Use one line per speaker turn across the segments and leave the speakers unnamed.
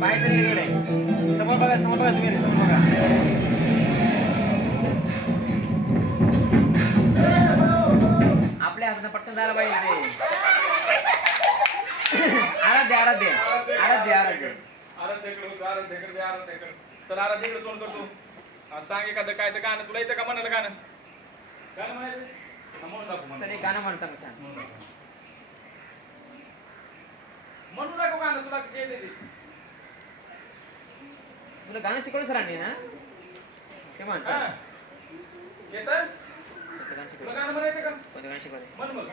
समोर बघा समोर बघा तुम्ही समोर बघा पटकन जायला पाहिजे आराध्य आराध्य आराध्य आराध्य.
आराध्याकडे आराध्याकडे दे आराध्याकडे तोंड करतो सांग. एखादं काय तर गाणं तुला येतं का म्हणाल गाणं गाणं म्हणायचं म्हणून दाखव
गाणं म्हण चांगलं
म्हणून गाणं तुला जे येते ते.
तुला गाणं शिकवलं सरांनी ना ते म्हण
हा? येतं
कोणतं गाणं
तुला
शिकवलं
गाणं म्हणायचं का
कोणतं गाणं शिकवलं
म्हण मग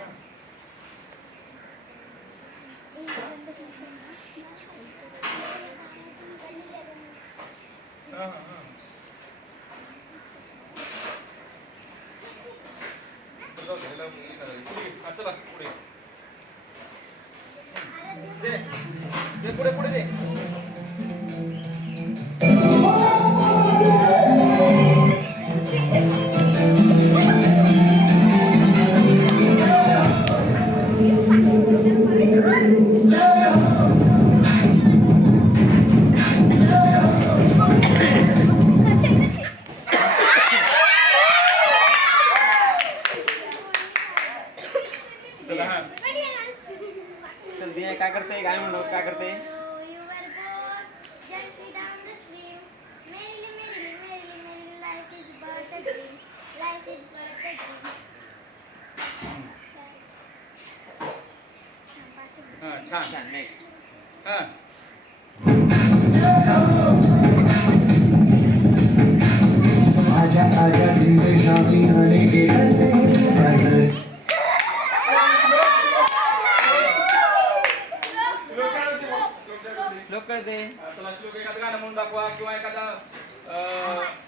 हा, हा, हा. बरं, जाऊ दे, ह्याला हे करायचं. पुढे घे. हा, चला पुढे
is but a dream.
हा छान
छान नेक्स्ट
हा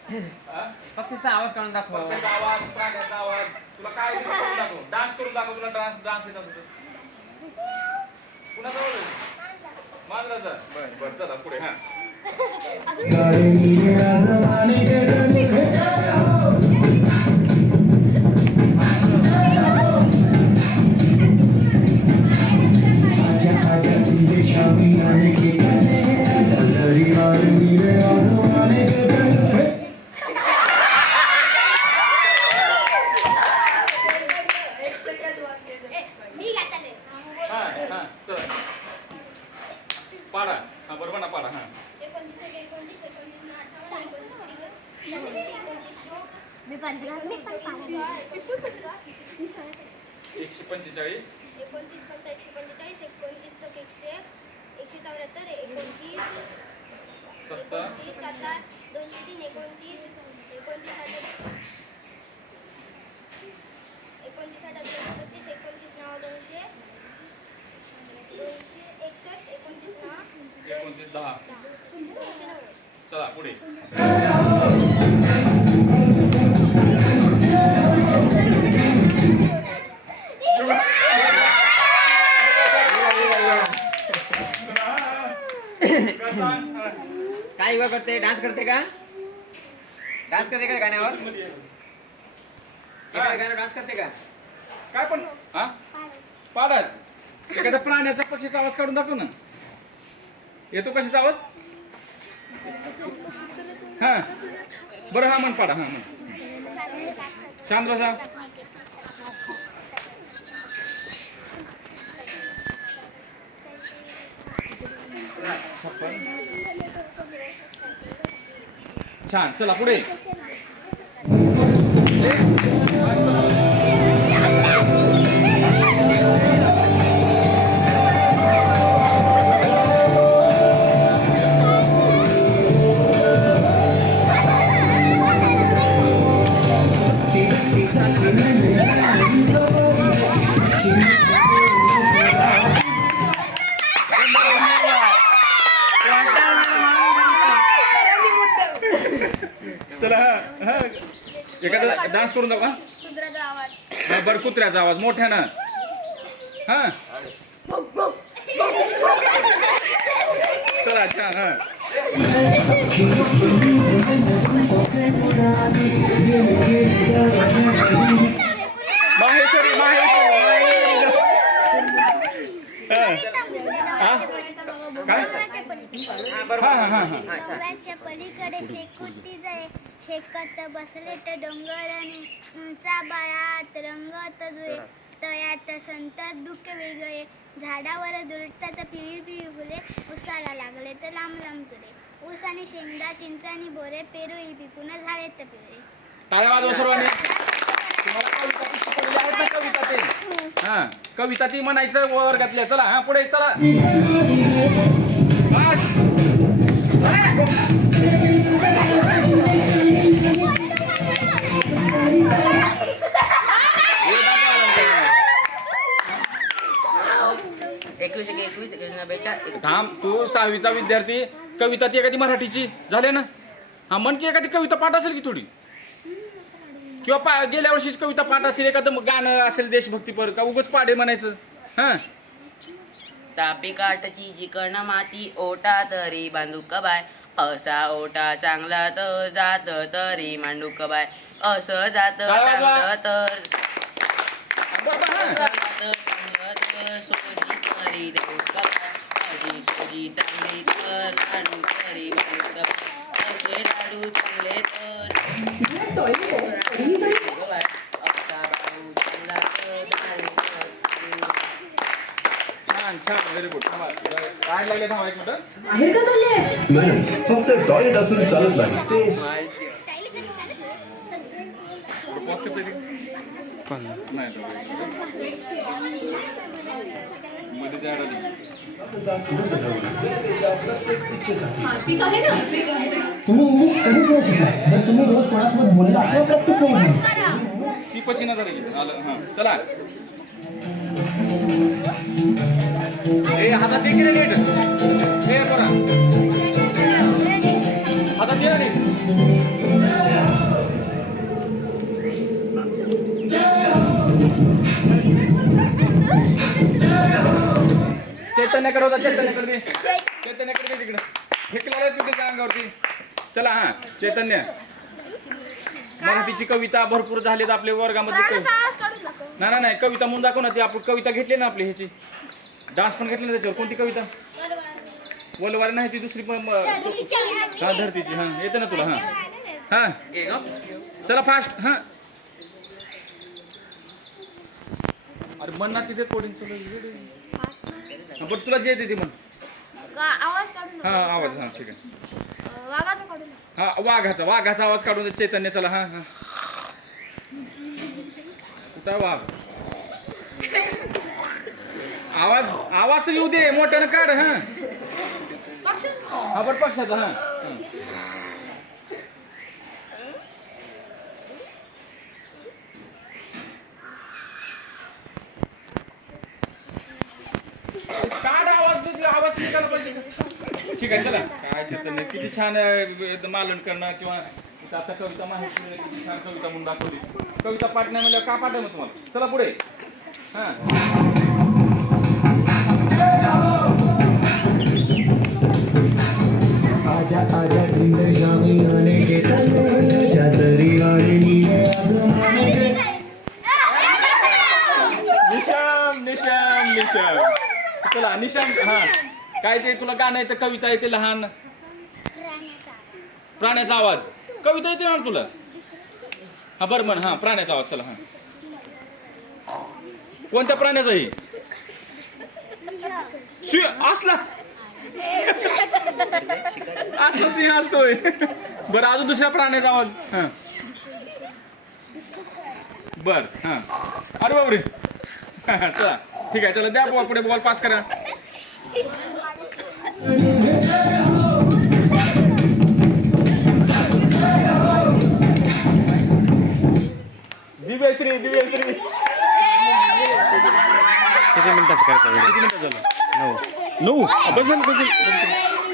पक्षीचा आवाज काढून दाखव.
पक्ष्याचा आवाज प्राण्याचा आवाज. तुला काय ते करून दाखव? डान्स करून दाखव तुला डान्स डान्स येत असतो कुणाचा बोल? मांजराचा बर बर चला पुढे हा. सत्तर
एकोणतीस सत्तर दोनशे तीन एकोणतीस एकोणतीस एकोणतीस एकोणतीस नऊ दोनशे दोनशे एकसष्ट एकोणतीस नऊ
एकोणतीस दहा.
दोनशे नव्वद
चला पुढे सांग हा.
काय युवा करते डान्स करते का? डान्स करते का गाण्यावर? एखाद्या गाण्यावर डान्स करते का?
काय पण? हा? पाडाच एखाद्या प्राण्याचा पक्षीचा आवाज काढून दाखव ना. येतो कशाचा आवाज? हा. बरं हा म्हण पाडा हा म्हण. शांत बसा. छान. चला पुढे. हा. एखादा डान्स करून
आवाज.
हा, बरं कुत्र्याचा आवाज मोठ्यानं. हा. चला छान हा. माहेश्वरी माहेश्वरी हा. काय?
हा
हा, हा, हा, हा.
हा,
पलीकडे शेकोटी जाय. शेकत बसले तर डोंगर आणि उंचा बाळात रंगत जुळे तयात संतात दुःख वेगळे. झाडावर दुलतात पिळी पिळी फुले. उसाला लागले तर लांब लांब तुरे ऊस आणि शेंगा चिंच आणि बोरे पेरू ही पिकून झाले तर पिवळे
टाळ्या वाजवा सर्वांनी. हा कविता ती म्हणायचं वर्गातल्या. चला हा पुढे चला. थांब तू सहावीचा विद्यार्थी कविता ती एखादी मराठीची. झाले ना? हा म्हण की एखादी कविता पाठ असेल की थोडी? किंवा पा गेल्या वर्षीच कविता पाठ असेल एखादं गाणं असेल देशभक्तीपर का उगच पाडे म्हणायचं? हां?
तापी काटची चिकण माती ओटा तरी बांधूक बाय. असा ओटा चांगला तर जात तरी मांडूक बाय. असं जात? चांगलं तर असं जात चांगलं तर सोजी तरी देऊक बाय. अजी सोजी चांगली तर लाडू तरी बांधूक बाय. असे लाडू चांगले तर.
बाहेर का चालले
नाही फक्त टॉयलेट असून चालत नाही ते
मध्ये
जनतेच्या प्रत्येक इच्छेसाठी
ठीक आहे ना?
तुम्ही इंग्लिश कधीच नाही शिकणार. जर तुम्ही रोज कोणासोबत बोलला किंवा प्रॅक्टिस नाही केली
ती पचिना झालं आलं हां चला ए हातात दे की? रे नीट ए बरा हातात दे नीट चैतन्याकडे होता चैतन्याकडे दे. चैतन्याकडे दे तिकडं. फेकला तिथे त्या अंगावरती. चला हा चैतन्य. मराठीची कविता भरपूर झालेत आपले वर्गामध्ये नाही नाही नाही कविता म्हणून दाखव ना ती. आपण कविता घेतली ना आपली ह्याची. डान्स पण घेतली ना त्याच्यावर. कोणती कविता? वलवारी नाही ती दुसरी पण हा धरतीची हा येते ना तुला हा. हा. चला फास्ट हा. अरे मन ना तिथे कोडिंग चलो पण तुला जे येते ते म्हण.
आवाज काढून
हा आवाज हा ठीक आहे.
वाघाचा काढून
हा वाघाचा वाघाचा आवाज काढून दे चैतन्य चला हा हा. कुठं आहे वाघ. आवाज आवाज तर येऊ दे मोठ्यानं काढ हा. हा बरं पक्षाचा हा हा. काढ आवाज दे, आवाज निघाला पाहिजे ठीक आहे चला. काय चैतन्य किती छान अं, मालन करणं किंवा इथं आता कविता माहिती मिळेल, किती छान कविता म्हणून दाखवली. कविता पाठ नाही म्हणजे का पाठ आहे मग तुम्हाला? चला पुढे. हा.
आजा आजा जिंद शामी आने के तले आजा जरी आने नीले आसमाने के
निशाम निशाम निशाम. चला निशाम हा. काय ते तुला गाणं येतं कविता येते लहान? प्राण्याचा आवाज. कविता येते ना तुला? हा बरं म्हण. हा प्राण्याचा आवाज. चला हा. कोणत्या प्राण्याचा ही सिंह. असला. असला सिंह असतोय. बरं अजून दुसऱ्या प्राण्याचा आवाज. हा. बर हा. अरे बापरे. चला ठीक आहे. चला द्या बॉल पुढे बॉल पास करा. दिव्यश्री दिव्यश्री.
किती मिनिटाचं करायचं व्हिडिओ
किती मिनिटं झालं?
नऊ.
नऊ? झालं.